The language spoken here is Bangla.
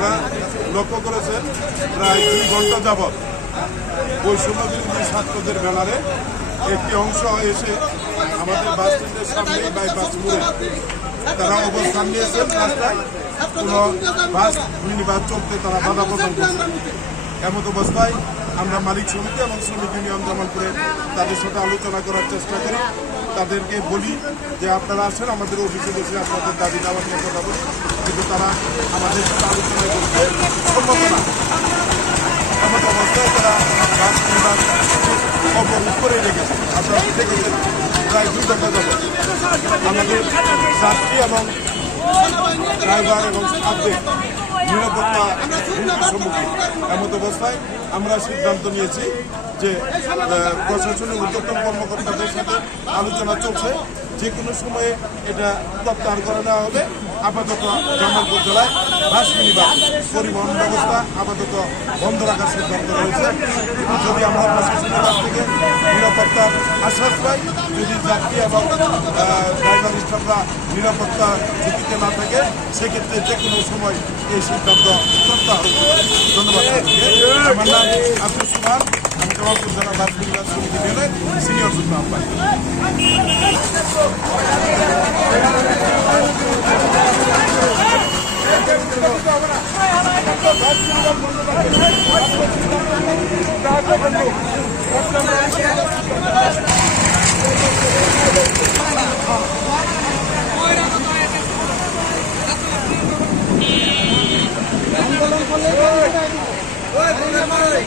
আপনারা লক্ষ্য করেছেন, প্রায় দুই ঘণ্টা যাবৎ বৈষম্য বিরোধী ছাত্রদের ব্যানারে একটি অংশ এসে আমাদের বাস স্ট্যান্ডের সামনে বাইপাস মোড়ে তারা অবস্থান নিয়েছেন রাস্তায়। কোনো বাস, মিনি বাস চলতে তারা বাধা প্রদান করছে। এমত অবস্থায় আমরা মালিক সমিতি এবং শ্রমিক ইউনিয়ন করে তাদের সাথে আলোচনা করার চেষ্টা করি। তাদেরকে বলি যে, আপনারা আসেন, আমাদের অফিসে বসে আপনাদের দাবি দাবার নিয়ে কথা বলি। তারা আমাদের সাথে আলোচনায় করতে এমন অবস্থায় তারা বাস কিংবা অবরোধ করে রেখেছে আপনারা দেখেছেন প্রায় দুই ঘণ্টা যাবত আমাদের যাত্রী এবং ড্রাইভার এবং স্টাফদের নিরাপত্তা হুমকির সম্মুখীন এমত অবস্থায় আমরা সিদ্ধান্ত নিয়েছি যে আহ, প্রশাসনের উদ্যোক্তম কর্মকর্তাদের সাথে আলোচনা চলছে। যে কোনো সময়ে এটা প্রত্যাহার করে নেওয়া হবে আপাতত জামালপুর জেলায় বাস মিনিবাস পরিবহন ব্যবস্থা আপাতত বন্ধ রাখার সিদ্ধান্ত রয়েছে যদি আমরা প্রশাসনের কাছ থেকে নিরাপত্তার আশ্বাস পাই, যদি যাত্রী এবং ড্রাইভার স্টাফরা নিরাপত্তা ঝুঁকিতে না থাকে, সেক্ষেত্রে যে কোনো সময় এই সিদ্ধান্ত প্রত্যাহার। ধন্যবাদ। আমার নাম আব্দুল সুমান আমি জামালপুর জেলা বাস মিনিবাস সমিতি ওই ওই ওই